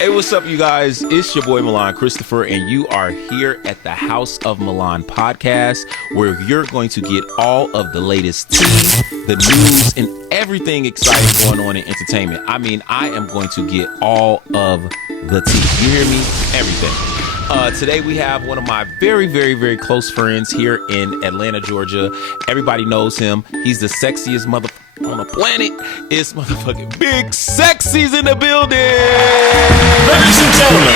Hey, what's up, you guys? It's your boy Milan Christopher, and you are here at the House of Milan podcast, where you're going to get all of the latest tea, the news, and everything exciting going on in entertainment. I mean, I am going to get all of the tea. You hear me? Everything. Today we have one of my very, very, very close friends here in Atlanta, Georgia. Everybody knows him. He's the sexiest motherfucker on the planet. It's motherfucking Big Sexy's in the building. Ladies and gentlemen.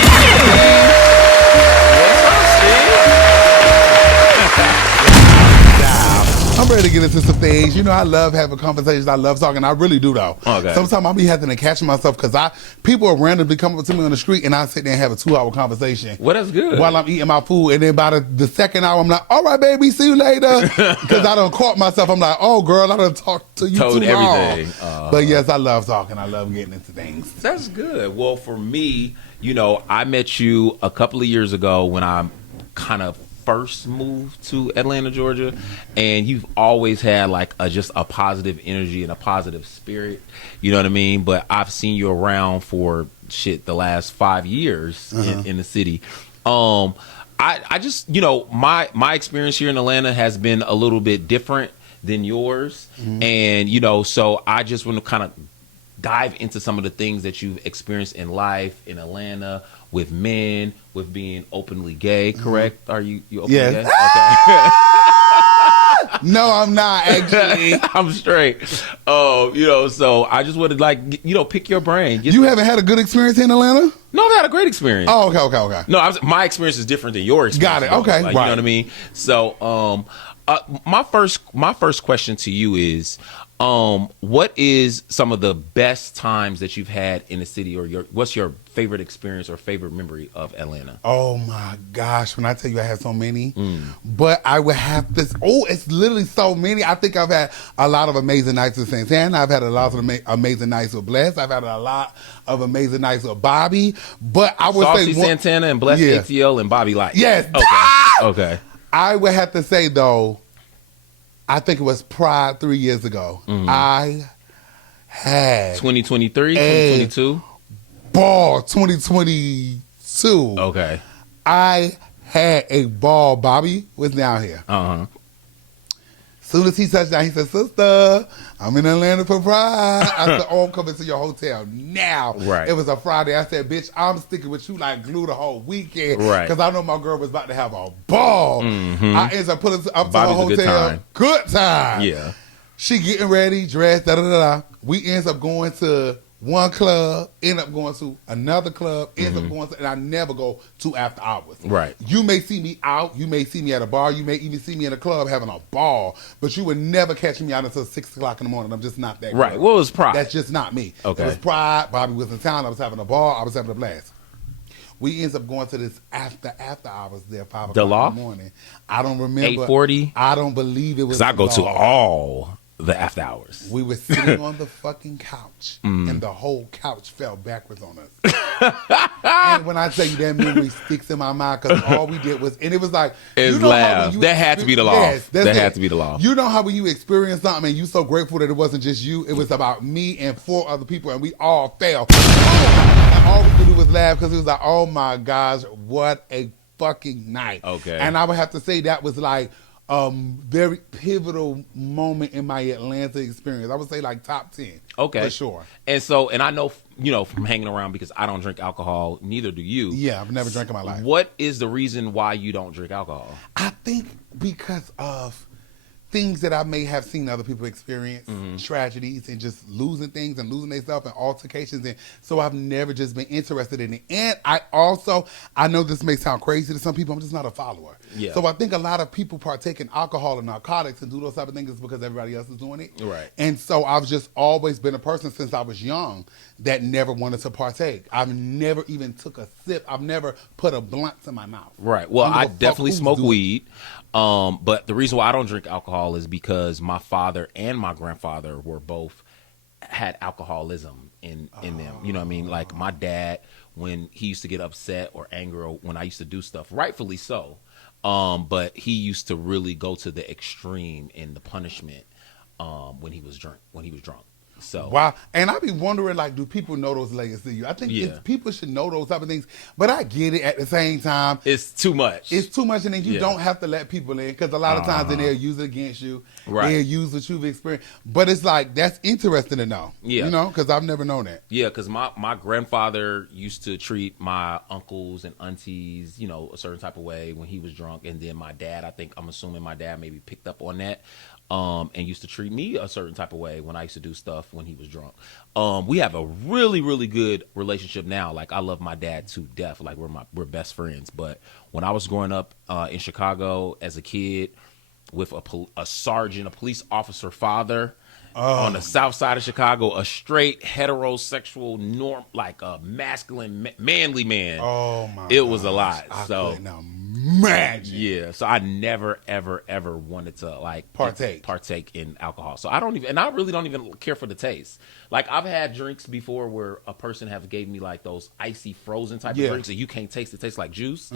I'm ready to get into some things. You know, I love having conversations. I love talking. I really do, though. Okay. Sometimes I'll be having to catch myself because people will randomly come up to me on the street and I sit there and have a 2-hour conversation. Well, that's good. While I'm eating my food. And then by the second hour, I'm like, all right, baby, see you later. Because I done caught myself. I'm like, oh, girl, I done talked to you Told too long. everything. But yes, I love talking. I love getting into things. That's good. Well, for me, you know, I met you a couple of years ago when I kind of first moved to Atlanta, Georgia, and you've always had like just a positive energy and a positive spirit, you know what I mean? But I've seen you around for the last 5 years in the city. I just, you know, my experience here in Atlanta has been a little bit different than yours, and you know, so I just want to kind of dive into some of the things that you've experienced in life in Atlanta with men, with being openly gay, correct? Are you openly gay? Okay. No, I'm not, actually. I'm straight. You know, so I just wanted to, you know, pick your brain. You haven't had a good experience in Atlanta? No, I've had a great experience. Oh, okay. No, my experience is different than your experience. Got it. Okay, like, right. You know what I mean? So, my first question to you is, what is some of the best times that you've had in the city, or what's your favorite experience or favorite memory of Atlanta? Oh my gosh, when I tell you I had so many, but I would have this. Oh, it's literally so many. I think I've had a lot of amazing nights with Santana. I've had a lot of amazing nights with Bless. I've had a lot of amazing nights with Bobby. But I would Saucy say Santana and Bless ATL and Bobby Light. Yes. Okay. I would have to say though, I think it was Pride 3 years ago. I had 2023, 2022. Ball 2022. Okay. I had a ball. Bobby was down here. Soon as he touched down, he said, "Sister, I'm in Atlanta for Pride." I said, "Oh, I'm coming to your hotel now." Right. It was a Friday. I said, "Bitch, I'm sticking with you like glue the whole weekend." Right. Because I know my girl was about to have a ball. I ended up putting up to Bobby's her a hotel. Good time. Yeah. She getting ready, dressed, da-da-da-da. We ends up going to one club, end up going to another club, ends up going to, and I never go to after hours. Right. You may see me out, you may see me at a bar, you may even see me in a club having a ball, but you would never catch me out until 6 o'clock in the morning. I'm just not that Right. girl. What was Pride? That's just not me. Okay. It was Pride. Bobby was in town. I was having a ball. I was having a blast. We ends up going to this after hours there, 5 o'clock in the morning. I don't remember. 8:40? I don't believe it was. Because I go to Law. all the after hours. We were sitting on the fucking couch, and the whole couch fell backwards on us. And when I tell you that memory sticks in my mind, because all we did was, and it was like, It's loud. That had to be the law. Yes, that had to be the law. You know how when you experience something and you so grateful that it wasn't just you, it was about me and 4 other people, and we all fell. And all we could do was laugh because it was like, oh my gosh, what a fucking night. Okay. And I would have to say that was like, very pivotal moment in my Atlanta experience. I would say like top 10. Okay. For sure. And so, and I know, you know, from hanging around, because I don't drink alcohol, neither do you. Yeah, I've never drank in my life. What is the reason why you don't drink alcohol? I think because of things that I may have seen other people experience, tragedies and just losing things and losing themselves and altercations. And so I've never just been interested in it. And I know this may sound crazy to some people, I'm just not a follower. Yeah. So I think a lot of people partake in alcohol and narcotics and do those type of things because everybody else is doing it. Right. And so I've just always been a person since I was young that never wanted to partake. I've never even took a sip. I've never put a blunt in my mouth. Right. Well, I definitely smoke weed. But the reason why I don't drink alcohol is because my father and my grandfather were both had alcoholism in them. You know what I mean? Like my dad, when he used to get upset or angry or when I used to do stuff, rightfully so. But he used to really go to the extreme in the punishment when he was drunk. So wow, and I be wondering, like, do people know those layers to you? I think people should know those type of things, but I get it at the same time. it's too much. It's too much, and then you don't have to let people in because a lot of times then they'll use it against you. Right. They'll use what you've experienced. But it's like, that's interesting to know. Yeah. You know, because I've never known that. Yeah, because my grandfather used to treat my uncles and aunties, you know, a certain type of way when he was drunk. And then my dad, I'm assuming my dad maybe picked up on that. And used to treat me a certain type of way when I used to do stuff when he was drunk. We have a really, really good relationship now. Like, I love my dad to death. Like, we're best friends. But when I was growing up in Chicago as a kid with a sergeant, a police officer father on the south side of Chicago, a straight heterosexual like a masculine, manly man. Oh my! It was a lot. I So couldn't imagine. yeah, so I never, ever, ever wanted to like partake in alcohol. So I really don't even care for the taste. Like, I've had drinks before where a person have gave me like those icy frozen type of drinks that you can't taste. It tastes like juice.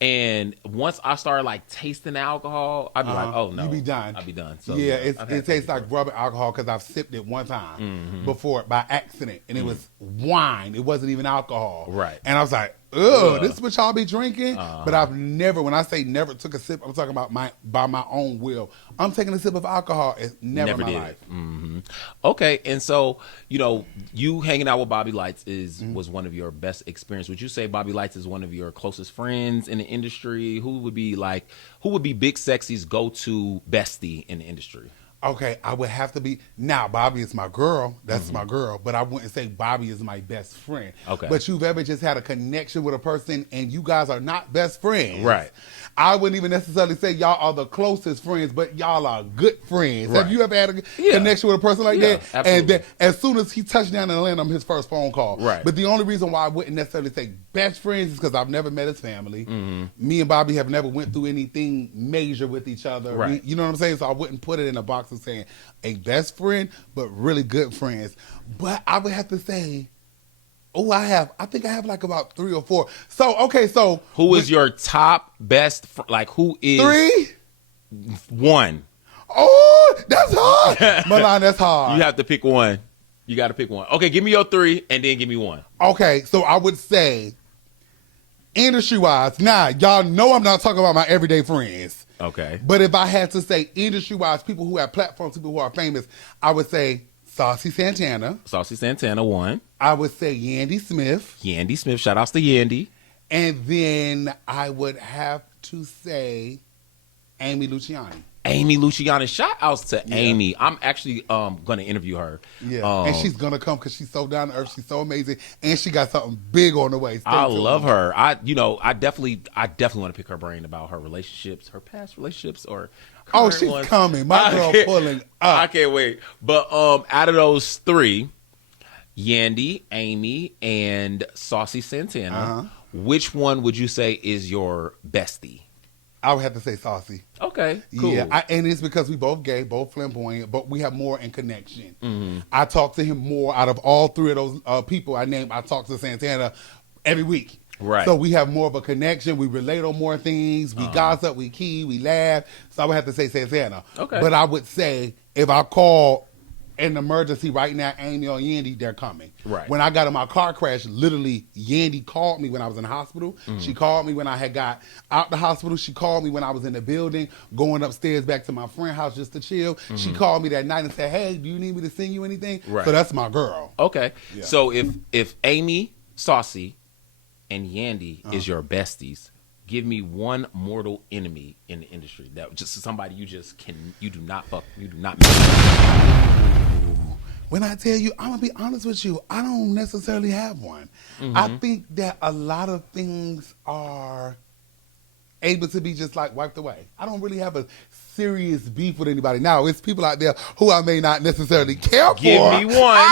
And once I started like tasting the alcohol, I'd be like, oh no, you be done. I'd be done. So yeah, it tastes like rubbing alcohol because I've sipped it one time before by accident, and it was wine. It wasn't even alcohol. Right. And I was like, ugh, this is what y'all be drinking? But I've never, when I say never took a sip, I'm talking about by my own will. I'm taking a sip of alcohol. It's never in my life. Okay, and so, you know, you hanging out with Bobby Lights was one of your best experience. Would you say Bobby Lights is one of your closest friends in the industry? Who would be Big Sexy's go-to bestie in the industry? Okay, I would have to be, now Bobby is my girl, that's my girl, but I wouldn't say Bobby is my best friend. Okay. But you've ever just had a connection with a person and you guys are not best friends. Right. I wouldn't even necessarily say y'all are the closest friends, but y'all are good friends. Right. Have you ever had a connection with a person like that? Absolutely. And then as soon as he touched down in Atlanta, I'm his first phone call. Right. But the only reason why I wouldn't necessarily say best friends is because I've never met his family. Me and Bobby have never went through anything major with each other. Right. You know what I'm saying? So I wouldn't put it in a box of saying a best friend, but really good friends. But I would have to say, I think I have like about 3 or 4. So, okay, so. Who is your top best, who is 3? 1? Oh, that's hard. Milan, that's hard. You have to pick one. You got to pick one. Okay, give me your 3 and then give me 1. Okay, so I would say, industry-wise, y'all know I'm not talking about my everyday friends. Okay. But if I had to say industry-wise, people who have platforms, people who are famous, I would say Saucy Santana. Saucy Santana, 1. I would say Yandy Smith. Yandy Smith. Shout outs to Yandy. And then I would have to say Amy Luciani. Amy Luciani. Shout outs to Amy. I'm actually going to interview her. Yeah, and she's going to come because she's so down to earth. She's so amazing. And she got something big on the way. I love her. I definitely want to pick her brain about her relationships, her past relationships, or current she's ones. coming. My girl pulling up. I can't wait. But out of those 3, Yandy, Amy, and Saucy Santana, which one would you say is your bestie? I would have to say Saucy. Okay, cool. Yeah, and it's because we both gay, both flamboyant, but we have more in connection. I talk to him more out of all 3 of those people I named. I talk to Santana every week. Right. So we have more of a connection. We relate on more things. We gossip, we key, we laugh. So I would have to say Santana. Okay. But I would say if I call an emergency right now, Amy or Yandy, they're coming. Right. When I got in my car crash, literally, Yandy called me when I was in the hospital. She called me when I had got out the hospital. She called me when I was in the building, going upstairs back to my friend's house just to chill. She called me that night and said, hey, do you need me to send you anything? Right. So that's my girl. Okay. Yeah. So if Amy, Saucy, and Yandy is your besties, give me one mortal enemy in the industry that just somebody you do not When I tell you, I'm going to be honest with you, I don't necessarily have one. I think that a lot of things are able to be just like wiped away. I don't really have a serious beef with anybody. Now, it's people out there who I may not necessarily care for. Give me one.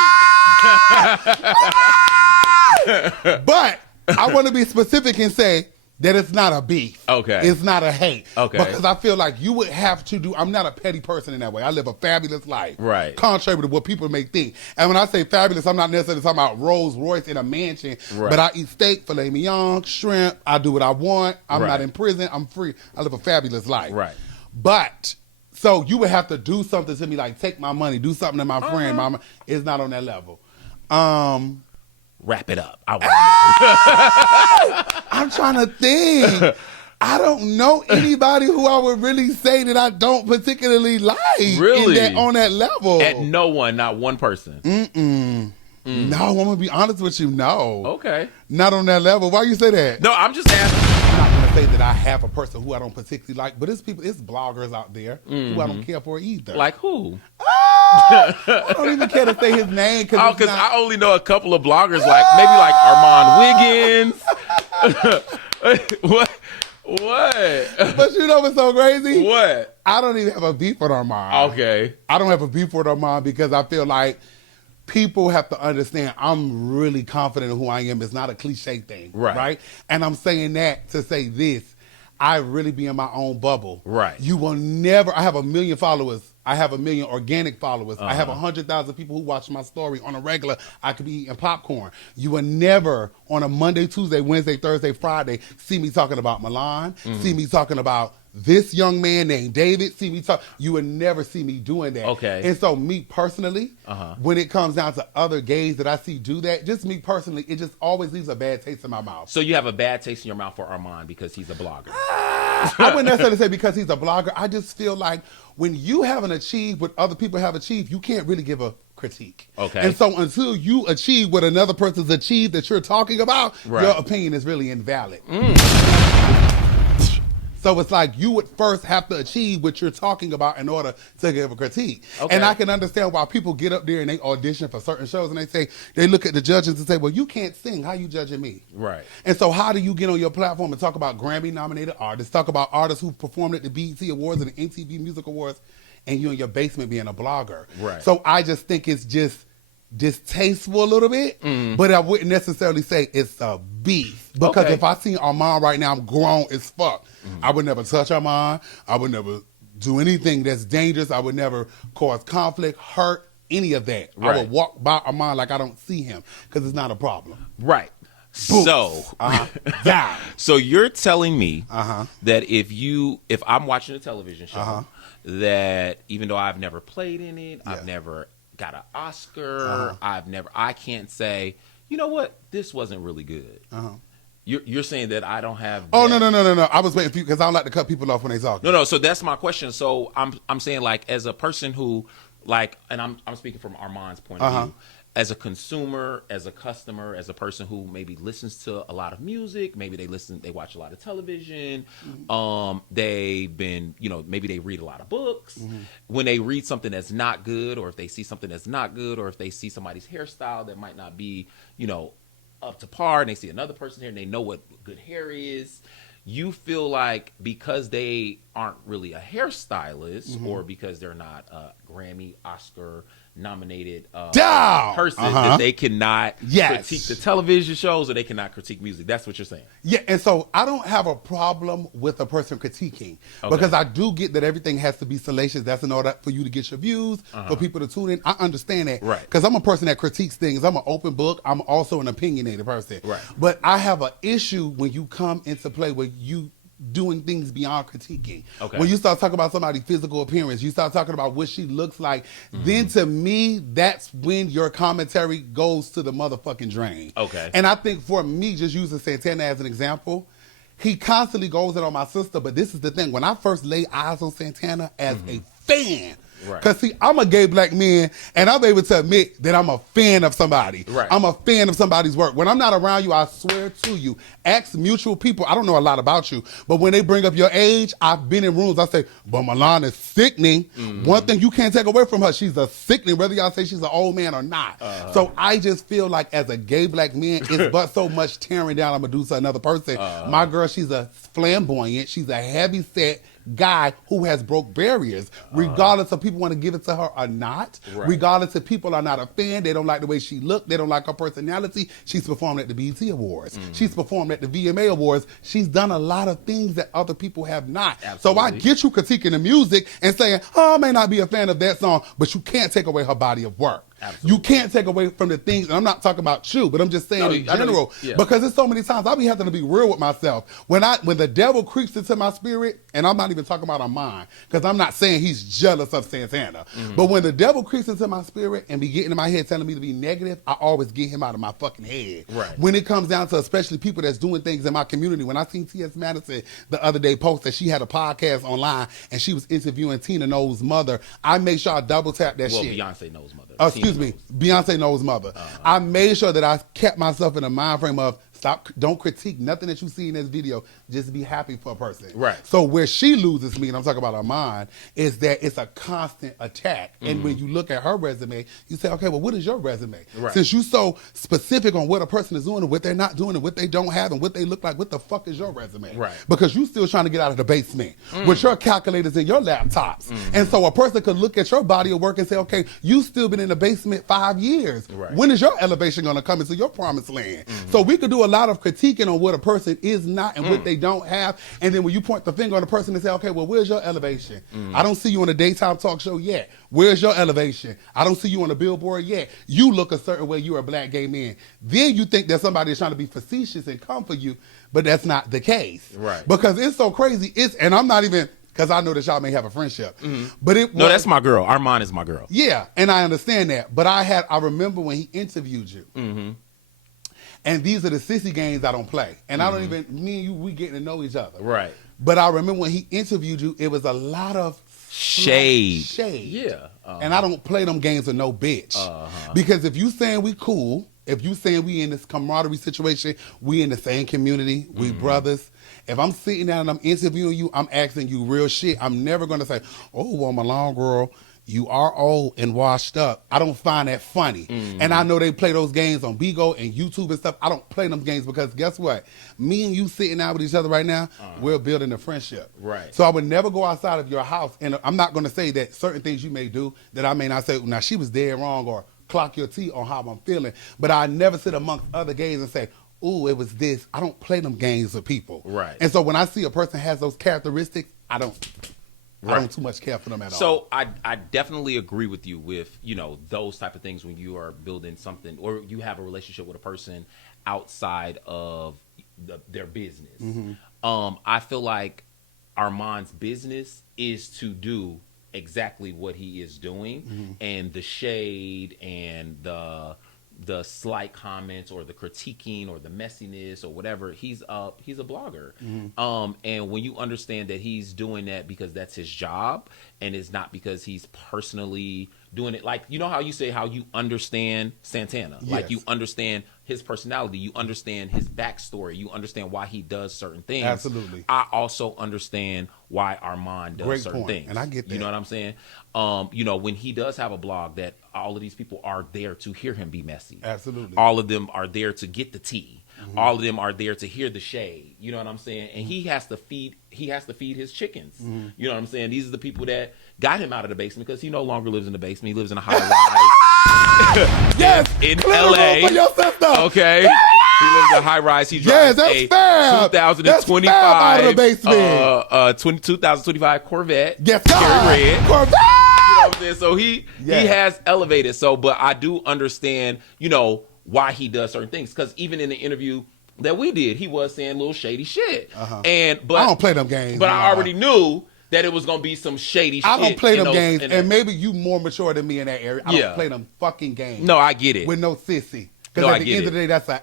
But I want to be specific and say that it's not a beef. Okay. It's not a hate. Okay. Because I feel like you would have to do, I'm not a petty person in that way. I live a fabulous life. Right. Contrary to what people may think. And when I say fabulous, I'm not necessarily talking about Rolls Royce in a mansion. Right. But I eat steak, filet mignon, shrimp. I do what I want. I'm not in prison. I'm free. I live a fabulous life. Right. But So you would have to do something to me, like take my money, do something to my friend. Mama, it's not on that level. Wrap it up. I want I'm trying to think. I don't know anybody who I would really say that I don't particularly like. Really? On that level. At no one, not one person. No, I'm going to be honest with you. No. Okay. Not on that level. Why you say that? No, I'm just asking. I'm not going to say that I have a person who I don't particularly like, but it's bloggers out there who I don't care for either. Like who? I don't even care to say his name. Because I only know a couple of bloggers, like maybe like Armand Wiggins. What? But you know what's so crazy? What? I don't even have a beef with Armand. Okay. I don't have a beef with Armand because I feel like people have to understand I'm really confident in who I am. It's not a cliche thing. Right? And I'm saying that to say this. I really be in my own bubble. Right. You will never, I have 1 million followers. I have 1 million organic followers. I have 100,000 people who watch my story on a regular. I could be eating popcorn. You will never on a Monday, Tuesday, Wednesday, Thursday, Friday see me talking about Milan, see me talking about this young man named David, see me talk. You would never see me doing that. Okay. And so me personally, when it comes down to other gays that I see do that, just me personally, it just always leaves a bad taste in my mouth. So you have a bad taste in your mouth for Armand because he's a blogger. I wouldn't necessarily say because he's a blogger. I just feel like when you haven't achieved what other people have achieved, you can't really give a critique. Okay. And so until you achieve what another person's achieved that you're talking about, your opinion is really invalid. So it's like you would first have to achieve what you're talking about in order to give a critique. Okay. And I can understand why people get up there and they audition for certain shows and they look at the judges and say, well, you can't sing. How you judging me? Right. And so how do you get on your platform and talk about Grammy-nominated artists, talk about artists who performed at the BET Awards and the MTV Music Awards, and you in your basement being a blogger? Right. So I just think it's just distasteful a little bit, but I wouldn't necessarily say it's a beef. Because if I see Armand right now, I'm grown as fuck. I would never touch Armand. I would never do anything that's dangerous. I would never cause conflict, hurt, any of that. Right. I would walk by Armand like I don't see him because it's not a problem. Right. Boots. So, down. So you're telling me that if I'm watching a television show, that even though I've never played in it, I've never got an Oscar, I can't say, you know what, this wasn't really good. You're saying that I don't have. Oh no! I was waiting for you because I don't like to cut people off when they talk. No. So that's my question. So I'm saying, like, as a person who, like, and I'm speaking from Armand's point of view, as a consumer, as a customer, as a person who maybe listens to a lot of music, maybe they watch a lot of television, they've been, maybe they read a lot of books. When they read something that's not good, or if they see something that's not good, or if they see somebody's hairstyle that might not be, up to par, and they see another person here and they know what good hair is, you feel like because they aren't really a hairstylist, or because they're not a Grammy, Oscar nominated person, that they cannot critique the television shows, or they cannot critique music. That's what you're saying. Yeah, and so I don't have a problem with a person critiquing, because I do get that everything has to be salacious. That's in order for you to get your views, for people to tune in. I understand that. Right. Because I'm a person that critiques things. I'm an open book. I'm also an opinionated person. Right. But I have an issue when you come into play where you doing things beyond critiquing. Okay. When you start talking about somebody's physical appearance, you start talking about what she looks like, then to me, that's when your commentary goes to the motherfucking drain. Okay. And I think for me, just using Santana as an example, he constantly goes in on my sister, but this is the thing. When I first laid eyes on Santana as a fan, because, see, I'm a gay black man, and I'm able to admit that I'm a fan of somebody. Right. I'm a fan of somebody's work. When I'm not around you, I swear to you, ask mutual people. I don't know a lot about you, but when they bring up your age, I've been in rooms, I say, but Milan is sickening. One thing you can't take away from her, she's a sickening, whether y'all say she's an old man or not. So I just feel like as a gay black man, it's but so much tearing down I'm going to do to another person. My girl, she's a flamboyant, she's a heavy set guy who has broke barriers, regardless of people want to give it to her or not, regardless if people are not a fan, they don't like the way she looked, they don't like her personality. She's performed at the BET Awards, she's performed at the VMA Awards, she's done a lot of things that other people have not. Absolutely. So I get you critiquing the music and saying, oh, I may not be a fan of that song, but you can't take away her body of work. Absolutely. You can't take away from the things, and I'm not talking about you, but I'm just saying in general, because there's so many times I be having to be real with myself. When the devil creeps into my spirit, and I'm not even talking about on mine, because I'm not saying he's jealous of Santana, but when the devil creeps into my spirit and be getting in my head telling me to be negative, I always get him out of my fucking head. Right. When it comes down to especially people that's doing things in my community, when I seen T.S. Madison the other day post that she had a podcast online and she was interviewing Tina Knowles' mother, I made sure I double tap that shit. Beyonce knows mother. Beyonce Knowles' mother. I made sure that I kept myself in a mind frame of don't critique nothing that you see in this video. Just be happy for a person. Right. So where she loses me, and I'm talking about her mind, is that it's a constant attack. And when you look at her resume, you say, okay, well, what is your resume? Right. Since you're so specific on what a person is doing and what they're not doing and what they don't have and what they look like, what the fuck is your resume? Right. Because you still trying to get out of the basement with your calculators and your laptops. And so a person could look at your body of work and say, okay, you still been in the basement 5 years. Right. When is your elevation going to come into your promised land? So we could do a lot of critiquing on what a person is not and what they don't have. And then when you point the finger on the person and say, okay, well, where's your elevation? I don't see you on a daytime talk show yet. Where's your elevation? I don't see you on a billboard yet. You look a certain way. You're a black gay man. Then you think that somebody is trying to be facetious and come for you, but that's not the case. Right. Because it's so crazy. And I'm not even, because I know that y'all may have a friendship. But no, that's my girl. Armand is my girl. Yeah, and I understand that. But I remember when he interviewed you. And these are the sissy games I don't play. And I don't even, me and you, we getting to know each other. Right. But I remember when he interviewed you, it was a lot of shade. Yeah. And I don't play them games with no bitch. Because if you saying we cool, if you saying we in this camaraderie situation, we in the same community, we brothers. If I'm sitting down and I'm interviewing you, I'm asking you real shit. I'm never going to say, oh, well, Milan girl, you are old and washed up. I don't find that funny. And I know they play those games on Bigo and YouTube and stuff. I don't play them games because guess what? Me and you sitting out with each other right now, we're building a friendship. Right. So I would never go outside of your house. And I'm not going to say that certain things you may do that I may not say, now she was dead wrong or clock your tea on how I'm feeling. But I never sit amongst other gays and say, ooh, it was this. I don't play them games with people. Right. And so when I see a person has those characteristics, I don't too much care for them at all. So I definitely agree with you with, those type of things when you are building something or you have a relationship with a person outside of their business. I feel like Armand's business is to do exactly what he is doing, and the shade and the slight comments or the critiquing or the messiness or whatever, he's a blogger. And when you understand that he's doing that because that's his job and it's not because he's personally doing it, like, you know how you say how you understand Santana, like you understand his personality, you understand his backstory, you understand why he does certain things. Absolutely. I also understand why Armand does certain things. And I get that. You know what I'm saying? When he does have a blog, that all of these people are there to hear him be messy. Absolutely. All of them are there to get the tea. All of them are there to hear the shade. You know what I'm saying? And he has to feed his chickens. You know what I'm saying? These are the people that got him out of the basement because he no longer lives in the basement. He lives in a high rise. Yes, in LA. For your sister. Okay. He lives in a high rise. He drives a 2025 out of the basement. 2025 Corvette. Yes, Cherry red. Corvette. You know what I'm saying? So he has elevated. So, but I do understand, why he does certain things. Because even in the interview that we did, he was saying little shady shit. But I don't play them games. But I already knew that it was going to be some shady shit. I don't play them games. And maybe you more mature than me in that area. I don't play them fucking games. No, I get it. With no sissy. Because at the end of the day, that's a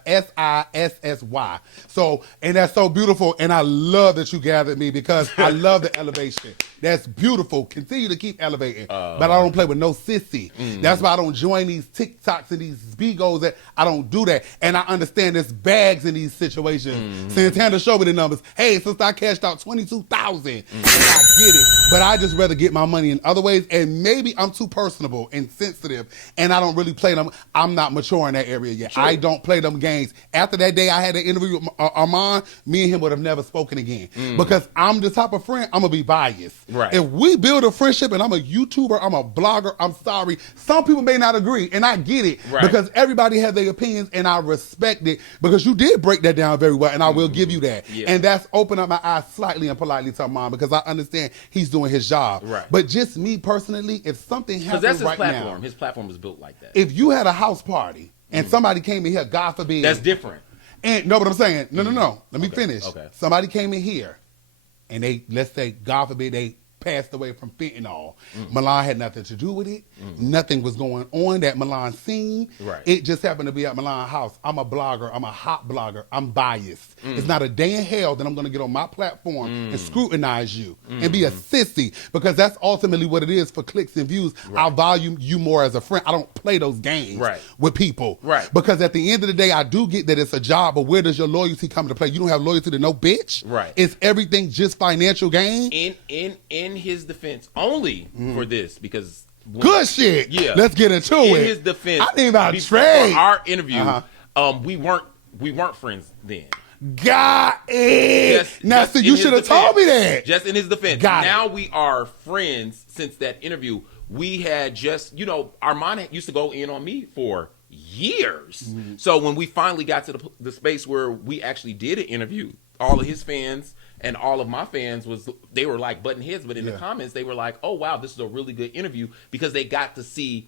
SISSY. So, and that's so beautiful. And I love that you gathered me because I love the elevation. That's beautiful. Continue to keep elevating. But I don't play with no sissy. That's why I don't join these TikToks and these Bigos. That I don't do that. And I understand there's bags in these situations. Santana showed me the numbers. Hey, since I cashed out $22,000, and I get it. But I just rather get my money in other ways. And maybe I'm too personable and sensitive, and I don't really play them. I'm not mature in that area yet. it. I don't play them games. After that day I had an interview with Armand, me and him would have never spoken again. Because I'm the type of friend, I'm going to be biased. Right. If we build a friendship and I'm a YouTuber, I'm a blogger, I'm sorry. Some people may not agree, and I get it. Right. Because everybody has their opinions, and I respect it. Because you did break that down very well, and I will give you that. Yeah. And that's opened up my eyes slightly and politely to Armand, because I understand he's doing his job. Right. But just me personally, if something Because happens that's his right platform. now, His platform is built like that. if you had a house party and somebody came in here, God forbid. That's different. And know what I'm saying? No. Let me finish. Okay. Somebody came in here and they, let's say, God forbid, they passed away from fentanyl. Milan had nothing to do with it. Nothing was going on that Milan seen. Right. It just happened to be at Milan's house. I'm a blogger. I'm a hot blogger. I'm biased. It's not a day in hell that I'm going to get on my platform and scrutinize you and be a sissy, because that's ultimately what it is for clicks and views. I value you more as a friend. I don't play those games with people. Right. Because at the end of the day, I do get that it's a job, but where does your loyalty come into play? You don't have loyalty to no bitch. Right. Is everything just financial gain? In his defense, only for this, because Good shit. Yeah. Let's get into it. In his defense, I think about before trade. our interview, we weren't friends then. Got it. Now, Just so in you his should have defense. told me that. Just in his defense. Got it. Now we are friends since that interview. We had just, Armand used to go in on me for years. So when we finally got to the space where we actually did an interview, all of his fans and all of my fans they were like button heads, but in the comments they were like, oh wow, this is a really good interview, because they got to see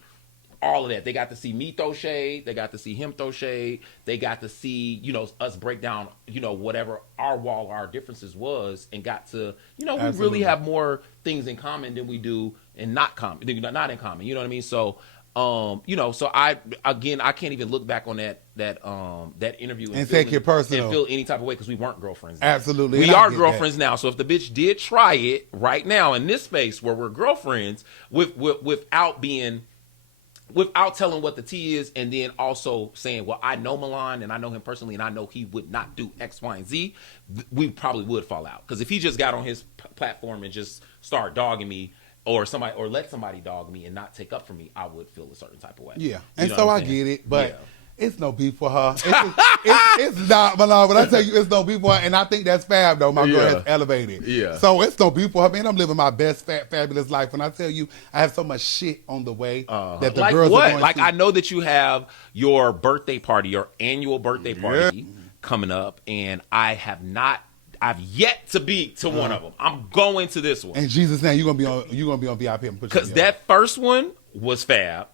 all of that. They got to see me throw shade, they got to see him throw shade, they got to see, us break down, whatever our wall, our differences was, and got to, we really have more things in common than we do and not in common. You know what I mean? So so I can't even look back on that interview And take it personal. and feel any type of way, because we weren't girlfriends then. Absolutely. We And I are get girlfriends now. So if the bitch did try it right now in this space where we're girlfriends without telling what the tea is, and then also saying, well, I know Milan and I know him personally and I know he would not do X, Y, and Z, we probably would fall out. Because if he just got on his platform and just start dogging me, or let somebody dog me and not take up for me, I would feel a certain type of way. Yeah. You And know so what I I'm saying? get it, but Yeah. it's no beef for her. It's not, Milan, but I tell you, it's no beef for her. And I think that's fab, though. My girl has elevated. Yeah. So it's no beef for her. Man, I'm living my best, fabulous life. When I tell you, I have so much shit on the way that the like girls what? are going Like to. I know that you have your birthday party, your annual birthday party coming up, and I've yet to be to one of them. I'm going to this one. In Jesus' name, you're gonna be on VIP. Because that first one was fab.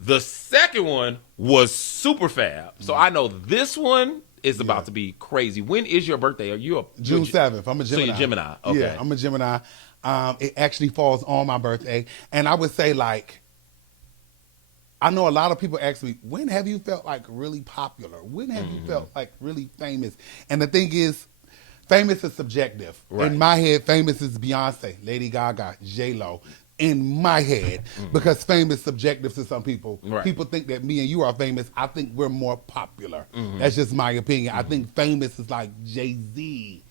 The second one was super fab. So I know this one is about to be crazy. When is your birthday? Are you a June 7th. I'm a Gemini. So you're Gemini. Okay. Yeah, I'm a Gemini. It actually falls on my birthday. And I would say, like, I know a lot of people ask me, when have you felt like really popular? When have you felt like really famous? And the thing is, famous is subjective. Right. In my head, famous is Beyonce, Lady Gaga, J-Lo. In my head, because fame is subjective to some people. Right. People think that me and you are famous. I think we're more popular. That's just my opinion. I think famous is like Jay-Z.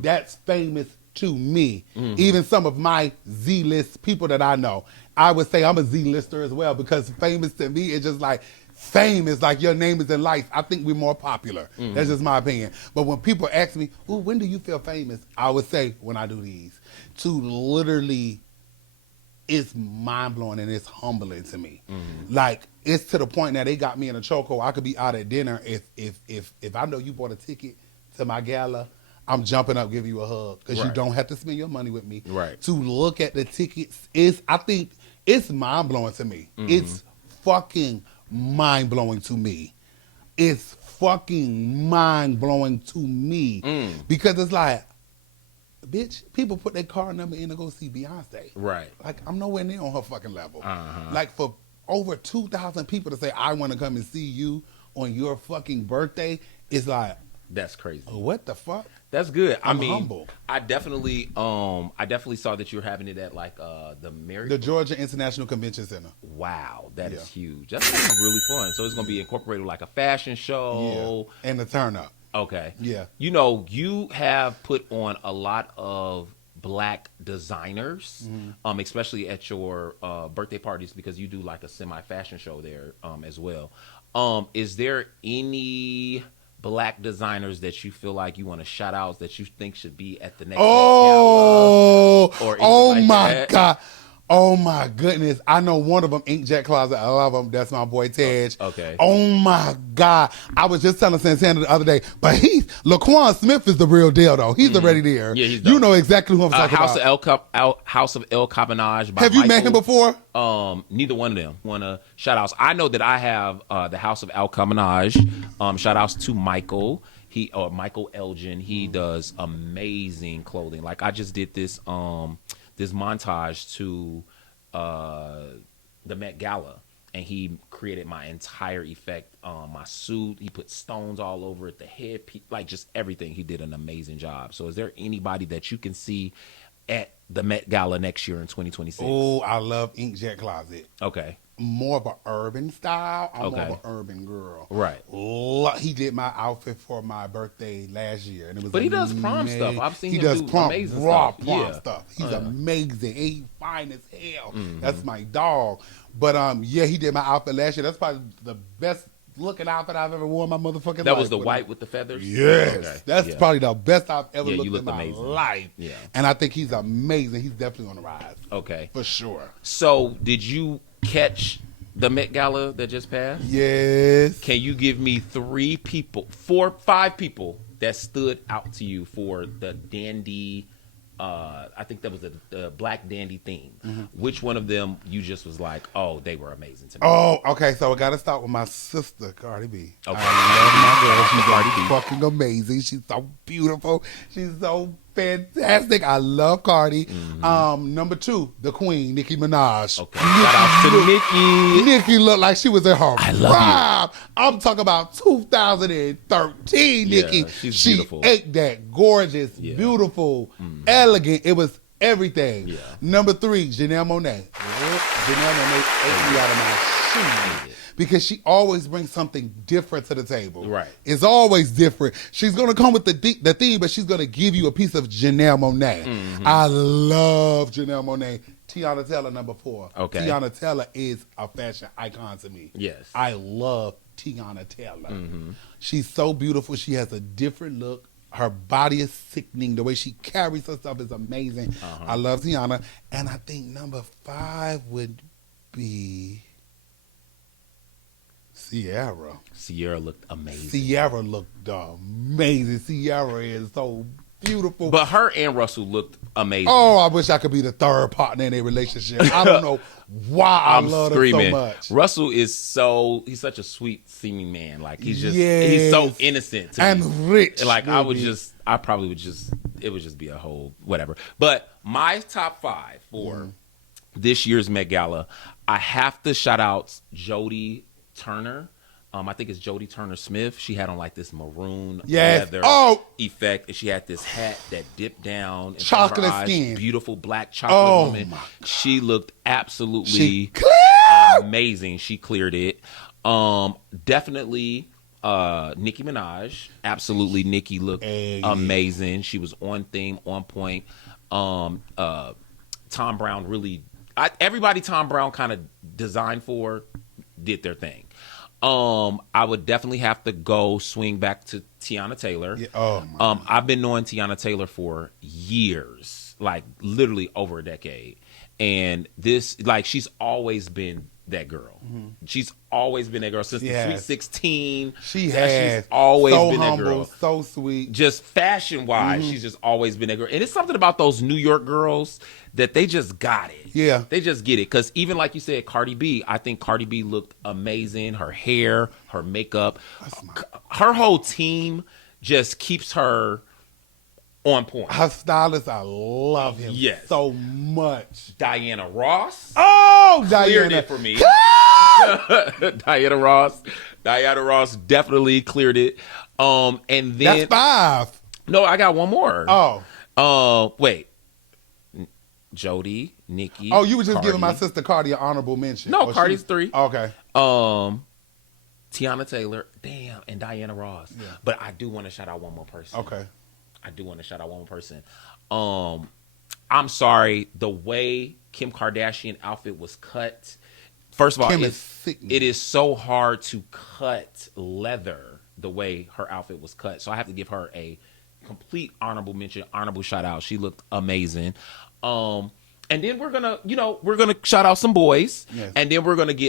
That's famous to me. Even some of my Z-list people that I know, I would say I'm a Z-lister as well, because famous to me is just like, fame is like your name is in lights. I think we're more popular. That's just my opinion. But when people ask me, ooh, when do you feel famous? I would say when I do these. To literally, it's mind-blowing and it's humbling to me. Like, it's to the point that they got me in a chokehold. I could be out at dinner. If I know you bought a ticket to my gala, I'm jumping up, giving you a hug, because you don't have to spend your money with me. Right. To look at the tickets, I think it's mind-blowing to me. It's fucking mind-blowing to me. It's fucking mind-blowing to me. Because it's like, bitch, people put their car number in to go see Beyonce. Right. Like, I'm nowhere near on her fucking level. Like, for over 2,000 people to say, I want to come and see you on your fucking birthday, it's like, That's crazy. what the fuck? That's good. I'm I mean, humble. I definitely saw that you were having it at like The Georgia International Convention Center. Wow, that is huge. That's gonna be really fun. So it's gonna be incorporated like a fashion show. Yeah. And the turn up. Okay. Yeah. You have put on a lot of Black designers, especially at your birthday parties, because you do like a semi-fashion show there as well. Is there any black designers that you feel like you want to shout out that you think should be at the next Oh, Met Gala or oh anything my like that? God. Oh my goodness. I know one of them, Inkjet Closet. I love him. That's my boy Tej. Okay. Oh my God. I was just telling Santana the other day, but Laquan Smith is the real deal though. He's already there. Yeah, he's You dope. know exactly who I'm talking House about. House of El Cabanage by Have you met him Michael. before? Neither one of them want to shout outs. I know that I have the House of El Cabanage. Shout outs to Michael. Michael Elgin. He does amazing clothing. Like I just did this this montage to the Met Gala, and he created my entire effect on my suit. He put stones all over it, the head, like just everything. He did an amazing job. So is there anybody that you can see at the Met Gala next year in 2026? Oh, I love Inkjet Closet. Okay. More of an urban style. I'm more Okay. of an urban girl. Right. He did my outfit for my birthday last year, and it was. But he does prom stuff. I've seen he him does do prom, amazing raw stuff. prom Yeah. stuff. He's amazing. He's fine as hell. Mm-hmm. That's my dog. But yeah, he did my outfit last year. That's probably the best looking outfit I've ever worn in my motherfucking life. That was the white with the feathers? Yes, Okay. that's Yeah. probably the best I've ever Yeah, you looked in looked my amazing. life. Yeah. And I think he's amazing. He's definitely on the rise. Okay. For sure. So did you catch the Met Gala that just passed? Yes. Can you give me 5 people that stood out to you for the dandy? I think that was the black dandy theme. Mm-hmm. Which one of them you just was like, oh, they were amazing to me? Oh, okay. So I got to start with my sister, Cardi B. Okay. I love my girl. She's Cardi B. fucking amazing. She's so beautiful. She's so fantastic. I love Cardi. Number 2, the queen, Nicki Minaj. Okay. Shout out to Nicki. Nicki looked like she was in her I love prime. I'm talking about 2013 Yeah, Nicki. she's She beautiful. ate that. Gorgeous, Yeah. beautiful, elegant. It was everything. Yeah. Number 3, Janelle Monáe. Janelle Monáe ate me out of my shoes. Because she always brings something different to the table. Right. It's always different. She's going to come with the theme, but she's going to give you a piece of Janelle Monáe. I love Janelle Monáe. Tiana Taylor, number 4. Okay. Tiana Taylor is a fashion icon to me. Yes. I love Tiana Taylor. She's so beautiful. She has a different look. Her body is sickening. The way she carries herself is amazing. I love Tiana. And I think number 5 would be Sierra. Sierra looked amazing. Sierra looked amazing. Sierra is so beautiful. But her and Russell looked amazing. Oh, I wish I could be the third partner in a relationship. I don't know why I I'm love screaming. them so much. Russell is he's such a sweet seeming man. Like he's so Yes. innocent to And me. rich. Like baby. it would just be a whole whatever. But my top 5 for this year's Met Gala, I have to shout out Jodie Turner. I think it's Jodie Turner Smith. She had on like this maroon Yes. leather Oh. effect, and she had this hat that dipped down. In Chocolate front of her eyes. skin. Beautiful black chocolate Oh, woman. my She looked absolutely She cleared. amazing. She cleared it. Definitely Nicki Minaj. Absolutely, Nicki looked Hey. amazing. She was on theme, on point. Tom Brown really. Everybody Tom Brown kind of designed for did their thing. I would definitely have to swing back to Tiana Taylor. Yeah, oh my I've been knowing Tiana Taylor for years, like literally over a decade. And she's always been that girl. She's always been that girl since the Yes. Sweet 16. She has. She's always so been that humble, girl. so sweet. Just fashion wise, she's just always been that girl. And it's something about those New York girls that they just got it. Yeah. They just get it. Because even like you said, Cardi B, I think Cardi B looked amazing. Her hair, her makeup, her whole team just keeps her on point. Her stylist, I love him Yes. so much. Diana Ross Oh, cleared Diana. it for me. Diana Ross definitely cleared it. And then That's 5. no, I got one more. Oh. Wait. Jodie, Nicki. Oh, you were just giving my Cardi. sister Cardi an honorable mention. No, Oh, Cardi's 3. Okay. Tiana Taylor, damn, and Diana Ross. Yeah. But I do want to shout out one more person. Okay. I'm sorry, the way Kim Kardashian outfit was cut First of all, Kim is sickening. it is so hard to cut leather the way her outfit was cut. So I have to give her a complete honorable mention, honorable shout out. She looked amazing. And then we're gonna shout out some boys. Yes. And then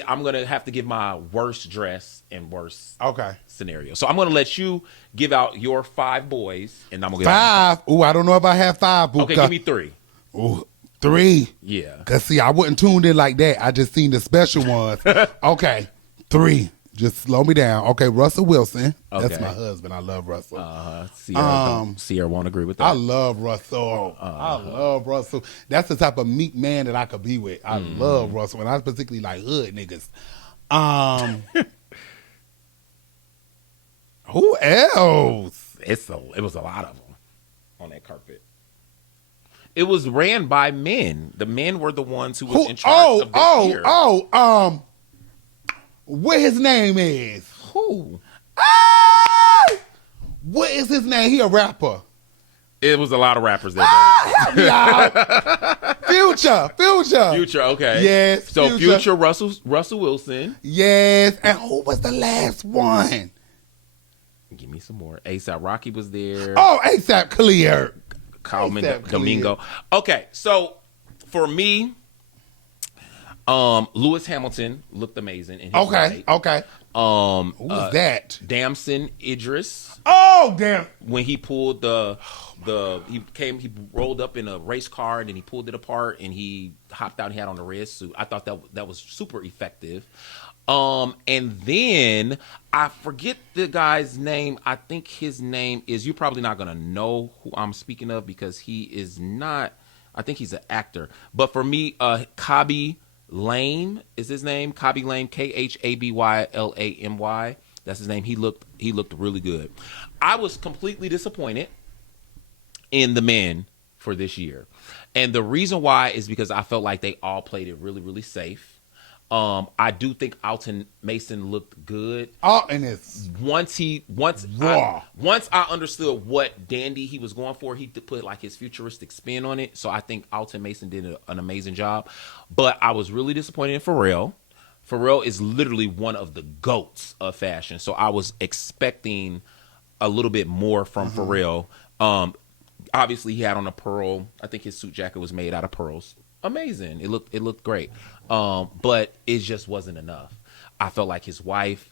I'm gonna have to give my worst dress and worst scenario. So I'm gonna let you give out your 5 boys, and I'm gonna give 5. Ooh, I don't know if I have 5. Buka. Okay, give me 3. Ooh, 3. Yeah. Cause see, I wasn't tuned in like that. I just seen the special ones. Okay, 3. Just slow me down. Okay, Russell Wilson. Okay. That's my husband. I love Russell. Sierra won't agree with that. I love Russell. I love Russell. That's the type of meek man that I could be with. I love Russell, and I particularly like hood niggas. Who else? It was a lot of them on that carpet. It was ran by men. The men were the ones who was in charge of this year. What his name is? Who? What is his name? He a rapper. It was a lot of rappers there. Help me out. Future. Future, okay. Yes. So Future Russell Wilson. Yes. And who was the last one? Give me some more. ASAP Rocky was there. Oh, ASAP Clear. Domingo. Okay, so for me, Lewis Hamilton looked amazing in his Okay. Who was that? Damson Idris. Oh, damn. When he pulled he rolled up in a race car and then he pulled it apart and he hopped out and he had on a red suit. I thought that was super effective. And then I forget the guy's name. I think his name is, you're probably not going to know who I'm speaking of because he is not, I think he's an actor. But for me, Khaby Lame is his name. Khaby Lame, Khabyylamy. That's his name. He looked really good. I was completely disappointed in the men for this year. And the reason why is because I felt like they all played it really, really safe. I do think Alton Mason looked good. And it's once raw. Once I understood what dandy he was going for, he put like his futuristic spin on it. So I think Alton Mason did an amazing job. But I was really disappointed in Pharrell. Pharrell is literally one of the GOATs of fashion. So I was expecting a little bit more from Pharrell. Obviously he had on a pearl. I think his suit jacket was made out of pearls. Amazing. It looked great. But it just wasn't enough. I felt like his wife,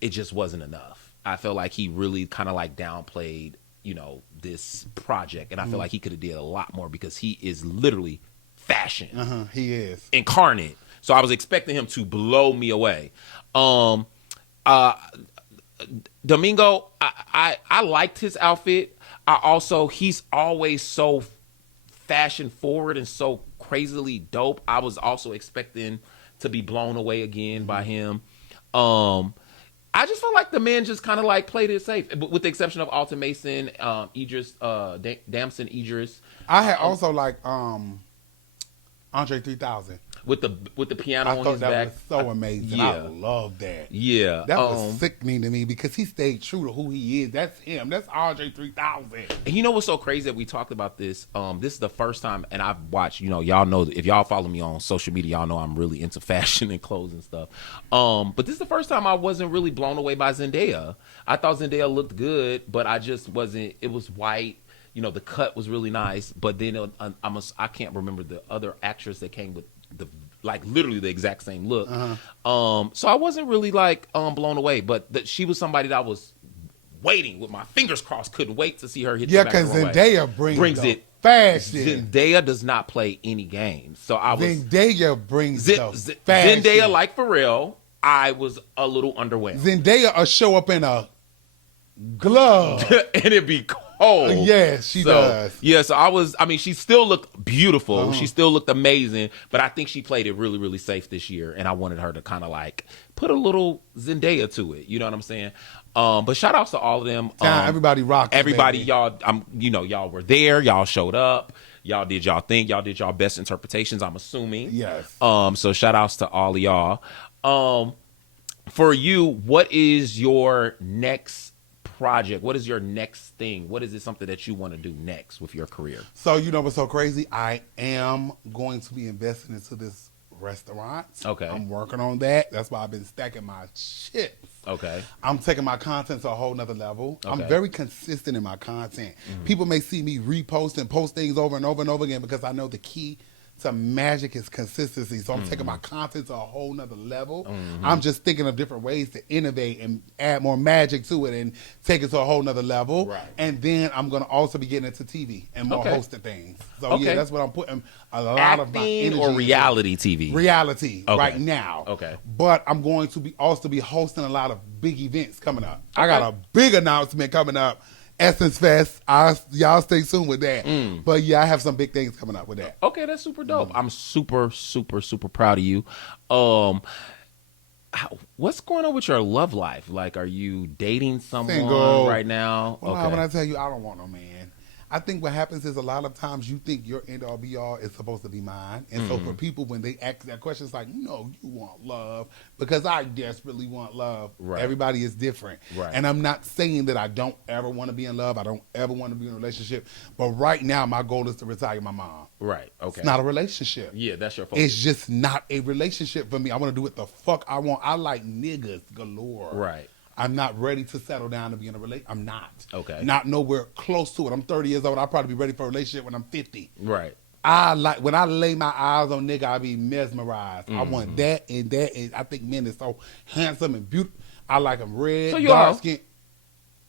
it just wasn't enough. I felt like he really kind of like downplayed, this project. And I feel like he could have did a lot more because he is literally fashion. He is. Incarnate. So I was expecting him to blow me away. Domingo, I liked his outfit. He's always so fashion forward and so crazily dope. I was also expecting to be blown away again by him. I just felt like the men just kind of like played it safe, with the exception of Alton Mason, Damson Idris. I had also like Andre 3000 with the piano on his back. I thought that was so amazing. Yeah. I love that. Yeah, that was sickening to me because he stayed true to who he is. That's him. That's Andre 3000. And you know what's so crazy that we talked about this? This is the first time, and I've watched. Y'all know, if y'all follow me on social media, y'all know I'm really into fashion and clothes and stuff. But this is the first time I wasn't really blown away by Zendaya. I thought Zendaya looked good, but I just wasn't. It was white. The cut was really nice, but then I can't remember the other actress that came with literally the exact same look. So I wasn't really blown away, but she was somebody that I was waiting with my fingers crossed, couldn't wait to see her hit. Yeah, because Zendaya brings it fashion. Zendaya does not play any games, so I was. Zendaya brings the fashion. Zendaya, like Pharrell, I was a little underwhelmed. Zendaya will show up in a glove and it'd be cold. Yes, she does. Yeah, so she still looked beautiful. She still looked amazing, but I think she played it really, really safe this year, and I wanted her to kind of put a little Zendaya to it. You know what I'm saying? But shout outs to all of them. Everybody rocked. Everybody, y'all, y'all were there. Y'all showed up. Y'all did y'all thing. Y'all did y'all best interpretations, I'm assuming. Yes. So shout outs to all of y'all. For you, what is your next project? What is your next thing? What is it, something that you want to do next with your career? So what's so crazy? I am going to be investing into this restaurants. Okay. I'm working on that. That's why I've been stacking my chips. Okay. I'm taking my content to a whole nother level. I'm very consistent in my content. People may see me repost and post things over and over and over again because I know the key to magic is consistency. So I'm taking my content to a whole nother level. I'm just thinking of different ways to innovate and add more magic to it and take it to a whole nother level. Right. And then I'm going to also be getting into TV and more hosting things. So yeah, that's what I'm putting a lot Acting of my energy or into. reality TV? Reality right now. Okay. But I'm going to be also be hosting a lot of big events coming up. I got a big announcement coming up. Essence Fest. Y'all stay tuned with that. But yeah, I have some big things coming up with that. Okay, that's super dope. I'm super, super, super proud of you. What's going on with your love life? Like, are you dating someone Single right now? Well, when I tell you I don't want no man. I think what happens is a lot of times you think your end all be all is supposed to be mine. And so for people, when they ask that question, it's like, no, you want love because I desperately want love. Right. Everybody is different. Right. And I'm not saying that I don't ever want to be in love. I don't ever want to be in a relationship. But right now, my goal is to retire my mom. Right. Okay. It's not a relationship. Yeah, that's your focus. It's just not a relationship for me. I want to do what the fuck I want. I like niggas galore. Right. I'm not ready to settle down to be in a relationship. I'm not. Okay. Not nowhere close to it. I'm 30 years old. I'll probably be ready for a relationship when I'm 50. Right. I like when I lay my eyes on nigga, I be mesmerized. I want that and that. And I think men is so handsome and beautiful. I like them red, So you dark are? skin.